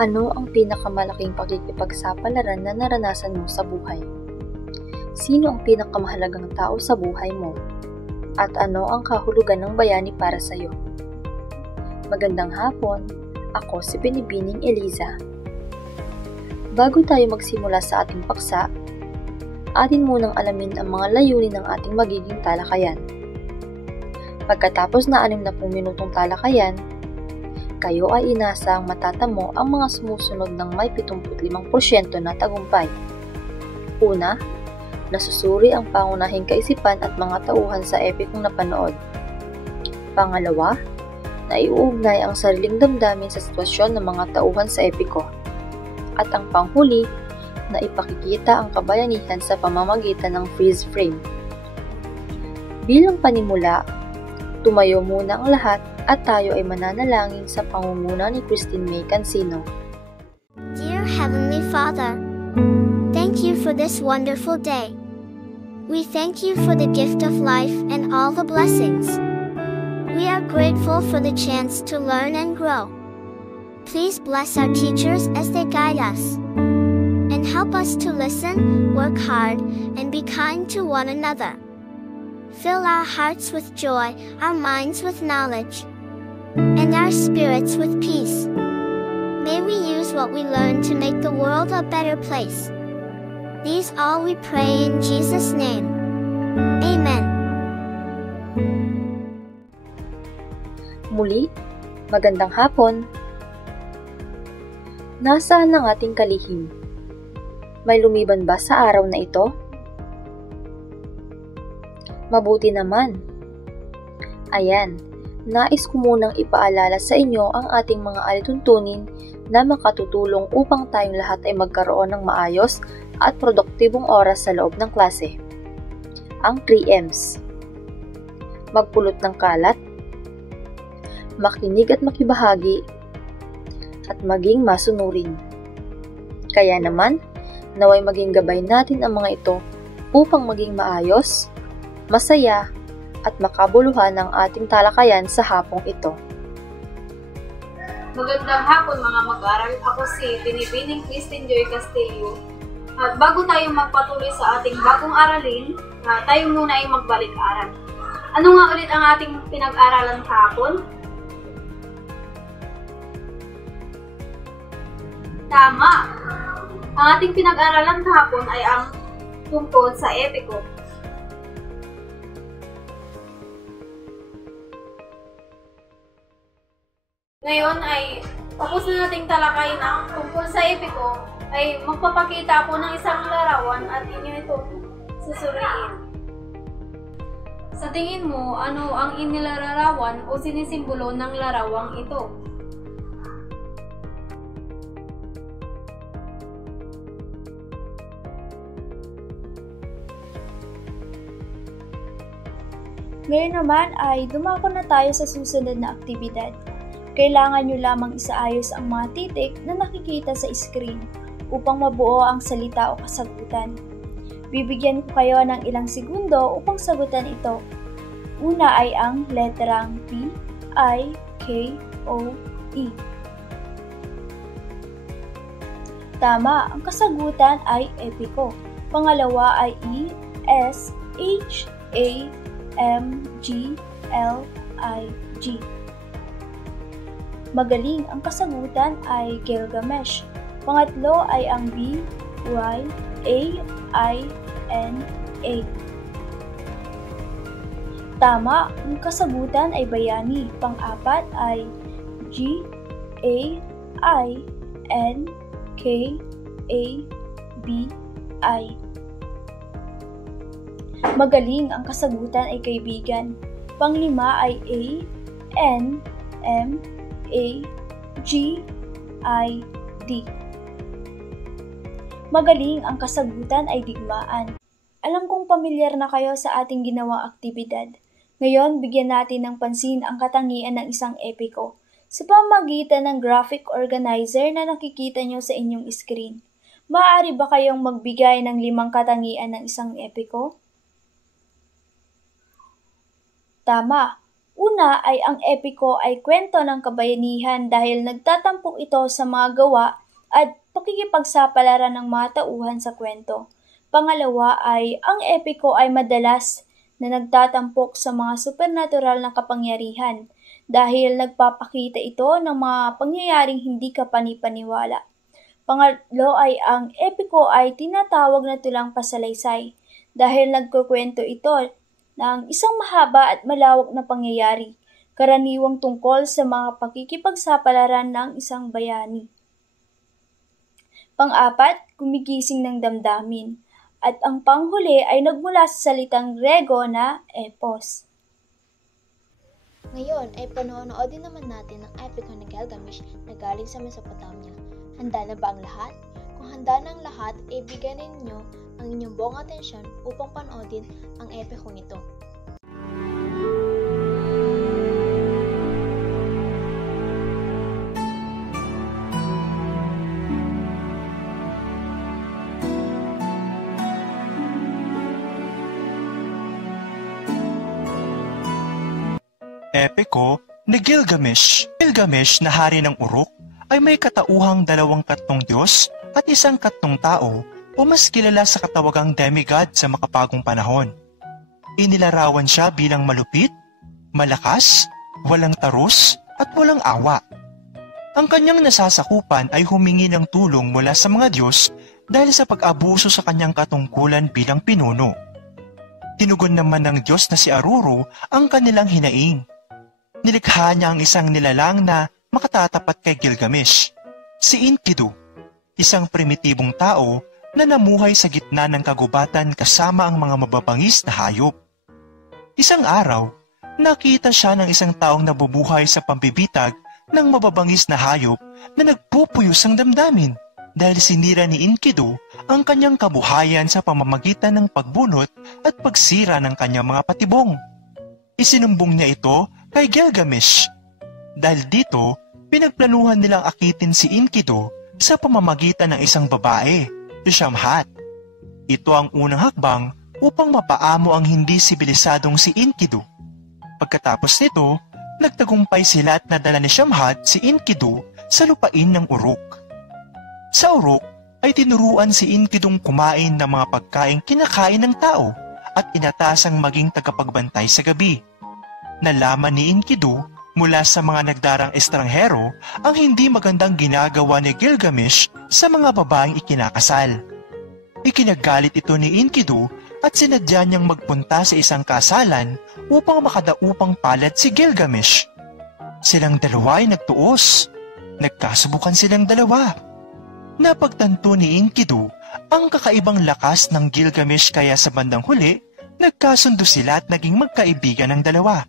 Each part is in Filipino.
Ano ang pinakamalaking pakikipagsapalaran na naranasan mo sa buhay? Sino ang pinakamahalagang tao sa buhay mo? At ano ang kahulugan ng bayani para sa iyo? Magandang hapon, ako si Binibining Eliza. Bago tayo magsimula sa ating paksa, atin munang alamin ang mga layunin ng ating magiging talakayan. Pagkatapos na 60 minutong talakayan, kayo ay inasang matatamo ang mga sumusunod ng may 75% na tagumpay. Una, nasusuri ang pangunahing kaisipan at mga tauhan sa epikong napanood. Pangalawa, naiuugnay ang sariling damdamin sa sitwasyon ng mga tauhan sa epiko. At ang panghuli, na ipakikita ang kabayanihan sa pamamagitan ng freeze frame. Bilang panimula, tumayo muna ang lahat at tayo ay mananalangin sa pangunguna ni Christine May Cancino. Dear Heavenly Father, thank you for this wonderful day. We thank you for the gift of life and all the blessings. We are grateful for the chance to learn and grow. Please bless our teachers as they guide us, and help us to listen, work hard, and be kind to one another. Fill our hearts with joy, our minds with knowledge, and our spirits with peace. May we use what we learn to make the world a better place. These all we pray in Jesus' name. Amen. Muli, magandang hapon. Nasaan ang ating kalihim? May lumiban ba sa araw na ito? Mabuti naman. Ayan, nais ko munang ipaalala sa inyo ang ating mga alituntunin na makatutulong upang tayong lahat ay magkaroon ng maayos at produktibong oras sa loob ng klase. Ang 3Ms. Magpulot ng kalat, makinig at makibahagi, at maging masunurin. Kaya naman, naway maging gabay natin ang mga ito upang maging maayos, masaya, at makabuluhan ang ating talakayan sa hapong ito. Magandang hapon mga mag-aral. Ako si Binibining Christine Joy Castillo. At bago tayo magpatuloy sa ating bagong aralin, tayo muna ay magbalik-aral. Ano nga ulit ang ating pinag-aralan kahapon? Tama! Ang ating pinag-aralan kahapon ay ang tungkol sa epiko. Ngayon ay tapos na nating talakayin ang tungkol sa epiko, ay magpapakita ako ng isang larawan at inyo itong susuriin. Sa tingin mo, ano ang inilalarawan o sinisimbolo ng larawang ito? Ngayon naman ay dumako na tayo sa susunod na aktibidad. Kailangan nyo lamang isaayos ang mga titik na nakikita sa screen upang mabuo ang salita o kasagutan. Bibigyan ko kayo ng ilang segundo upang sagutan ito. Una ay ang leterang P, I, K, O, E. Tama, ang kasagutan ay epiko. Pangalawa ay E, S, H, A, M, G, L, I, G. Magaling, ang kasagutan ay Gilgamesh. Pangatlo ay ang B, Y, A, I, N, A. Tama, ang kasagutan ay Bayani. Pang-apat ay G, A, I, N, K, A, B, I. Magaling, ang kasagutan ay Kaibigan. Panglima ay A, N, M, A, G, I, D. Magaling, ang kasagutan ay Digmaan. Alam kong pamilyar na kayo sa ating ginawang aktibidad. Ngayon, bigyan natin ng pansin ang katangian ng isang epiko sa pamamagitan ng graphic organizer na nakikita nyo sa inyong screen. Maaari ba kayong magbigay ng 5 katangian ng isang epiko? Tama. Una ay ang epiko ay kwento ng kabayanihan dahil nagtatampok ito sa mga gawa at pakikipagsapalaran ng mga tauhan sa kwento. Pangalawa ay ang epiko ay madalas na nagtatampok sa mga supernatural na kapangyarihan dahil nagpapakita ito ng mga pangyayaring hindi kapanipaniwala. Pangatlo ay ang epiko ay tinatawag na tulang pasalaysay dahil nagkukwento ito ng isang mahaba at malawak na pangyayari, karaniwang tungkol sa mga pakikipagsapalaran ng isang bayani. Pang-apat, gumigising ng damdamin. At ang panghuli ay nagmula sa salitang Grego na epos. Ngayon ay panonoodin naman natin ang epiko ni Gilgamesh na galing sa Mesopotamia. Handa na ba ang lahat? Kung handa na ang lahat, ay bigyan ninyo ang inyong buong atensyon upang panoodin ang epikong ito. Epiko ni Gilgamesh. Gilgamesh na hari ng Uruk ay may katauhang 23 Diyos at 1 tao o mas kilala sa katawagang demigod sa makapagong panahon. Inilarawan siya bilang malupit, malakas, walang tarus at walang awa. Ang kanyang nasasakupan ay humingi ng tulong mula sa mga Diyos dahil sa pag-abuso sa kanyang katungkulan bilang pinuno. Tinugon naman ng Diyos na si Aruru ang kanilang hinaing. Nilikha niya ang isang nilalang na makatatapat kay Gilgamesh, si Enkidu, isang primitibong tao na namuhay sa gitna ng kagubatan kasama ang mga mababangis na hayop. Isang araw, nakita siya ng isang taong nabubuhay sa pambibitag ng mababangis na hayop na nagpupuyos ang damdamin dahil sinira ni Enkidu ang kanyang kabuhayan sa pamamagitan ng pagbunot at pagsira ng kanyang mga patibong. Isinumbong niya ito kay Gilgamesh. Dahil dito, pinagplanuhan nilang akitin si Enkidu sa pamamagitan ng isang babae, si Shamhat. Ito ang unang hakbang upang mapaamo ang hindi sibilisadong si Enkidu. Pagkatapos nito, nagtagumpay sila at nadala ni Shamhat si Enkidu sa lupain ng Uruk. Sa Uruk ay tinuruan si Enkidung kumain ng mga pagkaing kinakain ng tao at inatasang maging tagapagbantay sa gabi. Nalaman ni Enkidu mula sa mga nagdarang estranghero ang hindi magandang ginagawa ni Gilgamesh sa mga babaeng ikinakasal. Ikinagalit ito ni Enkidu at sinadya niyang magpunta sa isang kasalan upang makadaupang palad si Gilgamesh. Silang dalawa ay nagtuos. Nagkasubukan silang dalawa. Napagtanto ni Enkidu ang kakaibang lakas ng Gilgamesh kaya sa bandang huli, nagkasundo sila at naging magkaibigan ng dalawa.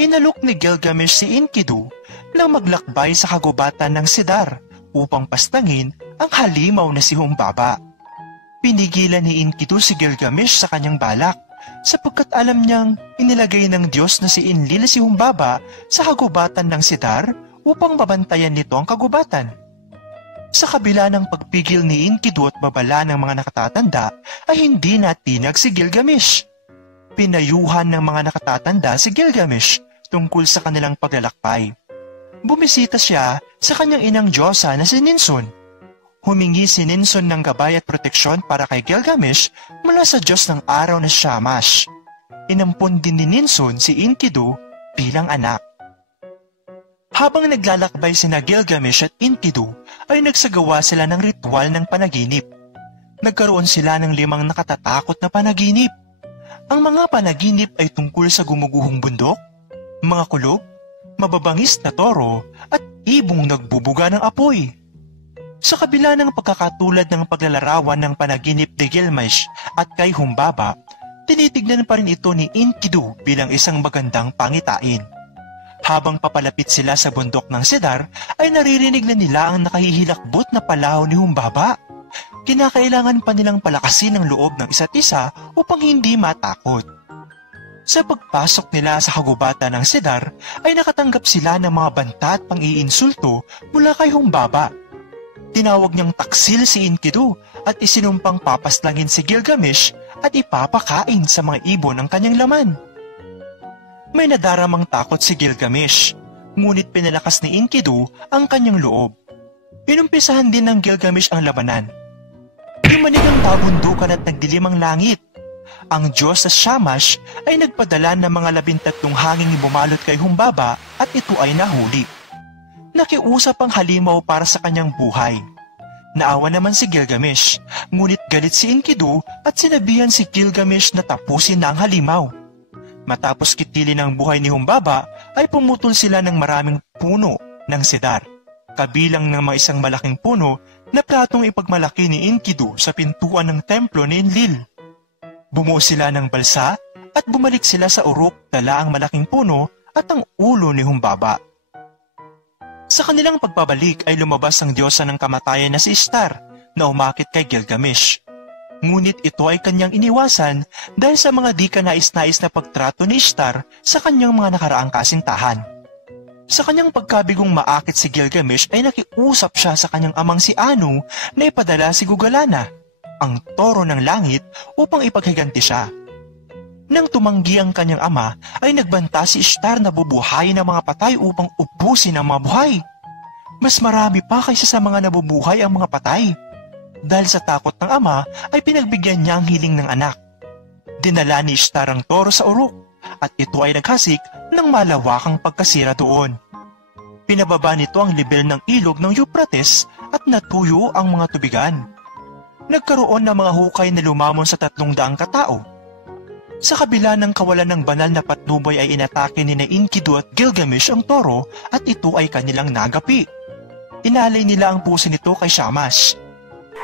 Inalok ni Gilgamesh si Enkidu nang maglakbay sa kagubatan ng Sidar upang pastangin ang halimaw na si Humbaba. Pinigilan ni Enkidu si Gilgamesh sa kanyang balak sapagkat alam niyang inilagay ng Diyos na si Enlil si Humbaba sa kagubatan ng Sidar upang mabantayan nito ang kagubatan. Sa kabila ng pagpigil ni Enkidu at babala ng mga nakatatanda ay hindi natinag si Gilgamesh. Pinayuhan ng mga nakatatanda si Gilgamesh tungkol sa kanilang paglalakbay. Bumisita siya sa kanyang inang Diyosa na si Ninsun. Humingi si Ninsun ng gabay at proteksyon para kay Gilgamesh mula sa Diyos ng araw na Shamash. Inampon din ni Ninsun si Enkidu bilang anak. Habang naglalakbay sina Gilgamesh at Enkidu ay nagsagawa sila ng ritual ng panaginip. Nagkaroon sila ng 5 nakatatakot na panaginip. Ang mga panaginip ay tungkol sa gumuguhong bundok, mga kulog, mababangis na toro at ibong nagbubuga ng apoy. Sa kabila ng pagkakatulad ng paglalarawan ng panaginip ni Gilgamesh at kay Humbaba, tinitignan pa rin ito ni Enkidu bilang isang magandang pangitain. Habang papalapit sila sa bundok ng Sidar, ay naririnig na nila ang nakahihilakbot na palaw ni Humbaba. Kinakailangan pa nilang palakasin ang loob ng isa't isa upang hindi matakot. Sa pagpasok nila sa kagubatan ng Sidar, ay nakatanggap sila ng mga banta at pang-iinsulto mula kay Humbaba. Tinawag niyang taksil si Enkidu at isinumpang papaslangin si Gilgamesh at ipapakain sa mga ibon ang kanyang laman. May nadaramang takot si Gilgamesh, ngunit pinalakas ni Enkidu ang kanyang loob. Inumpisahan din ng Gilgamesh ang labanan. Yumanig ang pabundukan at nagdilim ang langit. Ang Diyos sa Shamash ay nagpadala ng mga 13 hanging bumalot kay Humbaba at ito ay nahuli. Nakiusap ang halimaw para sa kanyang buhay. Naawa naman si Gilgamesh, ngunit galit si Enkidu at sinabihan si Gilgamesh na tapusin na ang halimaw. Matapos kitilin ang buhay ni Humbaba, ay pumutol sila ng maraming puno ng cedar, kabilang ng mga isang malaking puno na platong ipagmalaki ni Enkidu sa pintuan ng templo ni Enlil. Bumuo sila ng balsa at bumalik sila sa Uruk, dala ang malaking puno at ang ulo ni Humbaba. Sa kanilang pagbabalik ay lumabas ang diyosa ng kamatayan na si Ishtar na umakit kay Gilgamesh. Ngunit ito ay kanyang iniwasan dahil sa mga di kanais-nais na pagtrato ni Ishtar sa kanyang mga nakaraang kasintahan. Sa kanyang pagkabigong maakit si Gilgamesh ay nakiusap siya sa kanyang amang si Anu na ipadala si Gugalana, ang toro ng langit, upang ipaghiganti siya. Nang tumanggi ang kanyang ama, ay nagbanta si Ishtar na bubuhayin ang mga patay upang ubusin ang mga buhay. Mas marami pa kaysa sa mga nabubuhay ang mga patay. Dahil sa takot ng ama, ay pinagbigyan niya ang hiling ng anak. Dinala ni Ishtar ang toro sa Uruk, at ito ay naghasik ng malawakang pagkasira doon. Pinababa nito ang level ng ilog ng Euphrates at natuyo ang mga tubigan. Nagkaroon ng mga hukay na lumamon sa 300 katao. Sa kabila ng kawalan ng banal na patnubay ay inatake ni Enkidu at Gilgamesh ang toro at ito ay kanilang nagapi. Inalay nila ang puso nito kay Shamash.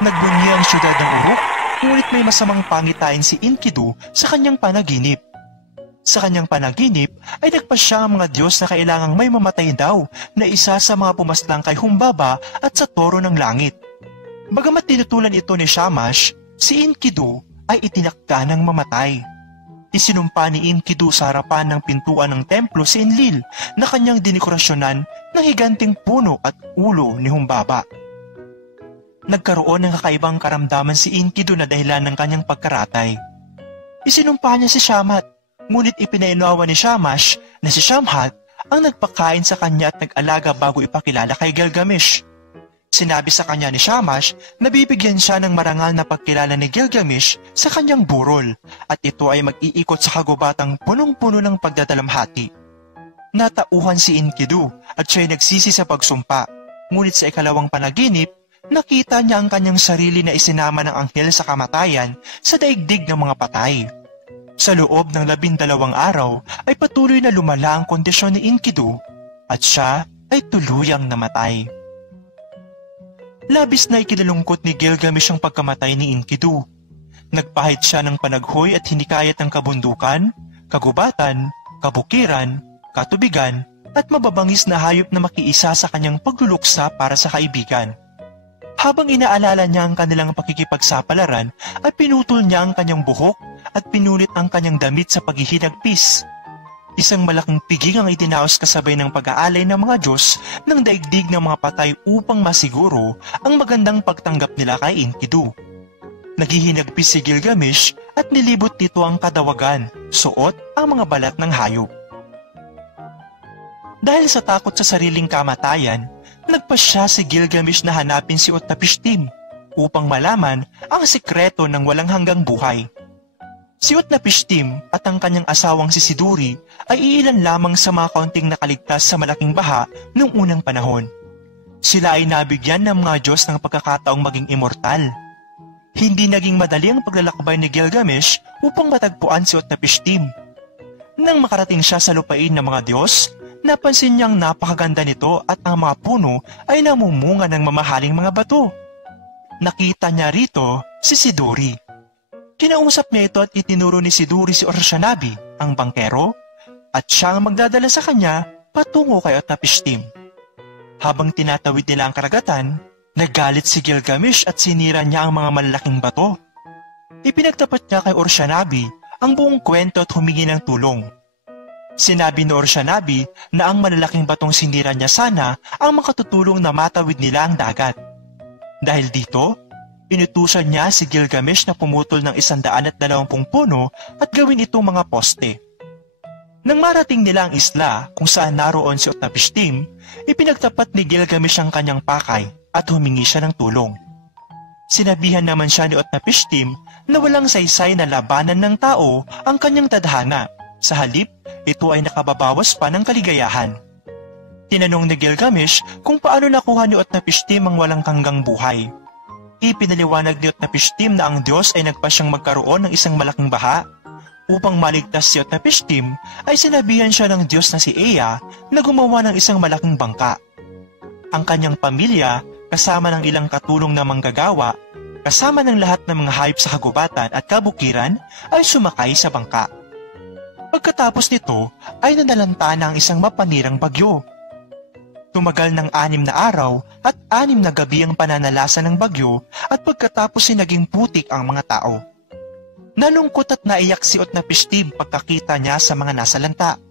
Nagbunyi ang syudad ng Uruk, ngunit may masamang pangitain si Enkidu sa kanyang panaginip. Sa kanyang panaginip ay nagpasya ang mga Diyos na kailangang may mamatay daw na isa sa mga pumaslang kay Humbaba at sa toro ng langit. Bagamat tinutulan ito ni Shamash, si Enkidu ay itinakda ng mamatay. Isinumpa ni Enkidu sa harapan ng pintuan ng templo si Enlil na kanyang dinikorasyonan ng higanting puno at ulo ni Humbaba. Nagkaroon ng kakaibang karamdaman si Enkidu na dahilan ng kanyang pagkaratay. Isinumpa niya si Shamat, ngunit ipinainawa ni Shamash na si Shamhat ang nagpakain sa kanya at nag-alaga bago ipakilala kay Gilgamesh. Sinabi sa kanya ni Shamash na bibigyan siya ng marangal na pagkilala ni Gilgamesh sa kanyang burol at ito ay mag-iikot sa kagubatang punong-puno ng pagdadalamhati. Natauhan si Enkidu at siya'y nagsisi sa pagsumpa, ngunit sa ikalawang panaginip, nakita niya ang kanyang sarili na isinama ng anghel sa kamatayan sa daigdig ng mga patay. Sa loob ng 12 araw ay patuloy na lumala ang kondisyon ni Enkidu at siya ay tuluyang namatay. Labis na ikinalungkot ni Gilgamesh ang pagkamatay ni Enkidu. Nagpahid siya ng panaghoy at hinikayat ng kabundukan, kagubatan, kabukiran, katubigan at mababangis na hayop na makiisa sa kanyang pagluluksa para sa kaibigan. Habang inaalala niya ang kanilang pakikipagsapalaran ay pinutol niya ang kanyang buhok at pinulit ang kanyang damit sa paghihinagpis. Isang malaking piging ang itinaos kasabay ng pag-aalay ng mga Diyos ng daigdig ng mga patay upang masiguro ang magandang pagtanggap nila kay Enkidu. Naghihinagpis si Gilgamesh at nilibot nito ang kadawagan, suot ang mga balat ng hayop. Dahil sa takot sa sariling kamatayan, nagpasya si Gilgamesh na hanapin si Utnapishtim upang malaman ang sikreto ng walang hanggang buhay. Si Utnapishtim at ang kanyang asawang si Siduri ay iilan lamang sa mga kaunting nakaligtas sa malaking baha noong unang panahon. Sila ay nabigyan ng mga Diyos ng pagkakataong maging immortal. Hindi naging madali ang paglalakbay ni Gilgamesh upang matagpuan si Utnapishtim. Nang makarating siya sa lupain ng mga Diyos, napansin niyang napakaganda nito at ang mga puno ay namumunga ng mamahaling mga bato. Nakita niya rito si Siduri. Kinausap niya ito at itinuro ni Siduri si Urshanabi, ang bangkero, at siya ang magdadala sa kanya patungo kay Utnapishtim. Habang tinatawid nila ang karagatan, nagalit si Gilgamesh at sinira niya ang mga malalaking bato. Ipinagtapat niya kay Urshanabi ang buong kwento at humingi ng tulong. Sinabi ni Urshanabi na ang malalaking batong sinira niya sana ang makatutulong na matawid nila ang dagat. Dahil dito, inutusan niya si Gilgamesh na pumutol ng 120 puno at gawin itong mga poste. Nang marating nila ang isla kung saan naroon si Utnapishtim, ipinagtapat ni Gilgamesh ang kanyang pakay at humingi siya ng tulong. Sinabihan naman siya ni Utnapishtim na walang saysay na labanan ng tao ang kanyang tadhana. Sa halip, ito ay nakababawas pa ng kaligayahan. Tinanong ni Gilgamesh kung paano nakuha ni Utnapishtim ang walang hanggang buhay. Ipinaliwanag ni Utnapishtim na ang Diyos ay nagpa siyang magkaroon ng isang malaking baha. Upang maligtas si Utnapishtim ay sinabihan siya ng Diyos na si Ea na gumawa ng isang malaking bangka. Ang kanyang pamilya, kasama ng ilang katulong na manggagawa, kasama ng lahat ng mga hayop sa kagubatan at kabukiran, ay sumakay sa bangka. Pagkatapos nito ay nanalanta na ang isang mapanirang bagyo. Tumagal ng 6 na araw at 6 na gabi ang pananalasa ng bagyo at pagkatapos ay naging putik ang mga tao. Nalungkot at naiyak si Utnapishtim pagkakita niya sa mga nasalanta.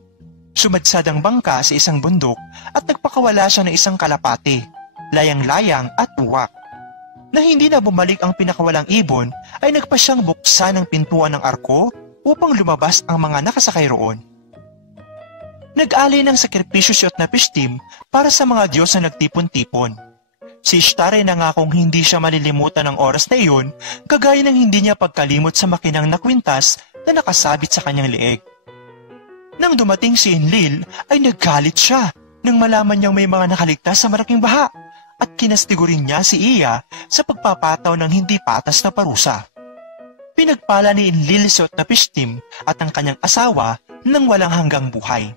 Sumadsad ang bangka sa isang bundok at nagpakawala siya ng isang kalapate, layang-layang at uwak. Na hindi na bumalik ang pinakawalang ibon ay nagpa siyang buksan ang pintuan ng arko upang lumabas ang mga nakasakay roon. Nag-alay ng sakripisyo si Utnapishtim para sa mga Diyos na nagtipon-tipon. Si Ishtar ay nangakong hindi siya malilimutan ng oras na iyon, kagaya ng hindi niya pagkalimot sa makinang na kwintas na nakasabit sa kanyang leeg. Nang dumating si Enlil ay naggalit siya nang malaman niyang may mga nakaligtas sa malaking baha at kinastigo rin niya si Ea sa pagpapataw ng hindi patas na parusa. Pinagpala ni Enlil si Utnapishtim at ang kanyang asawa ng walang hanggang buhay.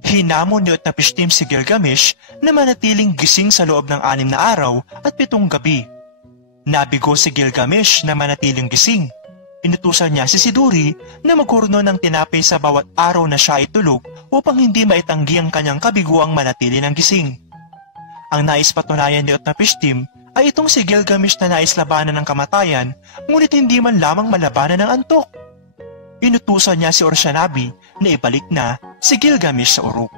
Hinamon ni Utnapishtim si Gilgamesh na manatiling gising sa loob ng 6 na araw at 7 gabi. Nabigo si Gilgamesh na manatiling gising. Inutusan niya si Siduri na magkurno ng tinapay sa bawat araw na siya itulog upang hindi maitanggi ang kanyang kabiguang manatili ng gising. Ang nais patunayan ni Utnapishtim ay itong si Gilgamesh na nais labanan ng kamatayan, ngunit hindi man lamang malabanan ng antok. Inutusan niya si Urshanabi na ibalik na si Gilgamesh sa Uruk.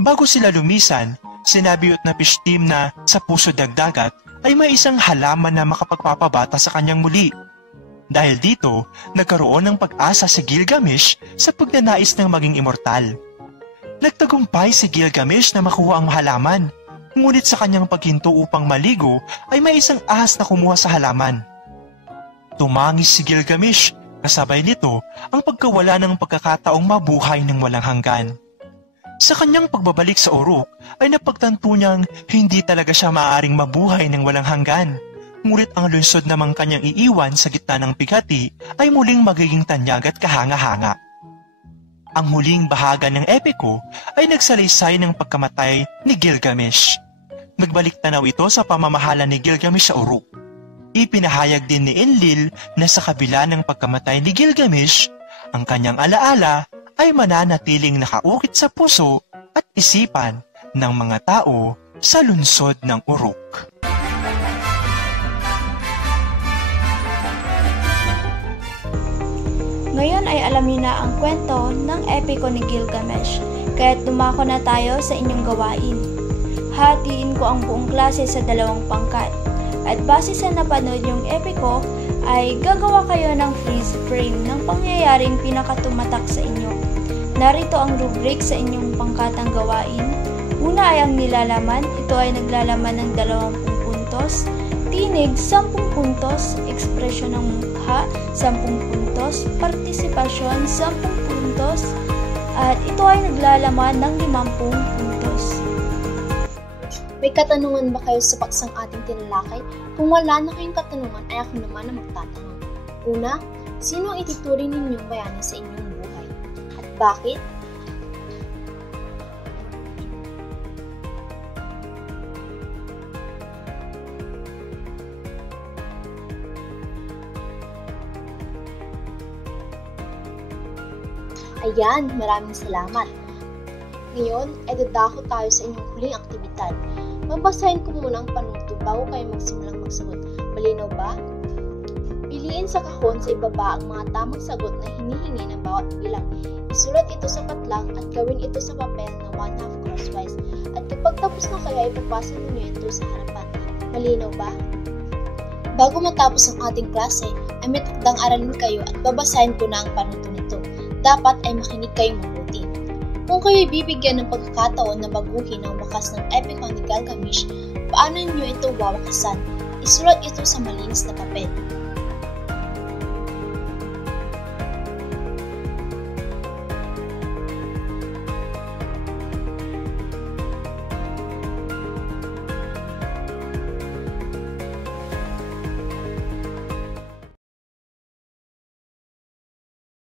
Bago sila lumisan, sinabi Utnapishtim na sa puso dagdagat ay may isang halaman na makapagpapabata sa kanyang muli. Dahil dito, nagkaroon ng pag-asa si Gilgamesh sa pagnanais ng maging immortal. Nagtagumpay si Gilgamesh na makuha ang halaman, ngunit sa kanyang paghinto upang maligo ay may isang ahas na kumuha sa halaman. Tumangis si Gilgamesh. Kasabay nito ang pagkawala ng pagkakataong mabuhay ng walang hanggan. Sa kanyang pagbabalik sa Uruk ay napagtanto niyang hindi talaga siya maaaring mabuhay ng walang hanggan. Ngunit ang lungsod namang kanyang iiwan sa gitna ng bigati ay muling magiging tanyag at kahanga-hanga. Ang huling bahagi ng epiko ay nagsalaysay ng pagkamatay ni Gilgamesh. Nagbalik tanaw ito sa pamamahala ni Gilgamesh sa Uruk. Ipinahayag din ni Enlil na sa kabila ng pagkamatay ni Gilgamesh, ang kanyang alaala ay mananatiling nakaukit sa puso at isipan ng mga tao sa lungsod ng Uruk. Ngayon ay alam niyo na ang kwento ng epiko ni Gilgamesh, kaya't dumako na tayo sa inyong gawain. Hatiin ko ang buong klase sa 2 pangkat. At base sa napanood yung epiko, ay gagawa kayo ng freeze frame ng pangyayaring pinakatumatak sa inyo. Narito ang rubric sa inyong pangkatang gawain. Una ay ang nilalaman, ito ay naglalaman ng 20 puntos, tinig 10 puntos, ekspresyon ng mukha 10 puntos, partisipasyon 10 puntos, at ito ay naglalaman ng 50 puntos. May katanungan ba kayo sa paksang ating tinalakay? Kung wala na kayong katanungan ay ako naman ang magtatanong. Una, sino ang ituturing ninyong bayani sa inyong buhay? At bakit? Ayan, maraming salamat. Ngayon, dadako tayo sa inyong huling aktibidad. Babasahin ko muna ang panuto bago kayo magsimulang magsagot. Malinaw ba? Piliin sa kahon sa ibaba ang mga tamang sagot na hinihingi ng bawat bilang. Isulat ito sa patlang at gawin ito sa papel na 1/2 crosswise. At kapag tapos na kayo, ipapasa ninyo ito sa harapan. Malinaw ba? Bago matapos ang ating klase, ay may takdang aralin kayo at babasahin ko na ang panuto nito. dapat ay makinig kayong mabuti. Kung kayo'y bibigyan ng pagkakataon na baguhin ang wakas ng Epikon ni Gilgamesh, paano niyo ito wawakasan? Isulat ito sa malinis na papel.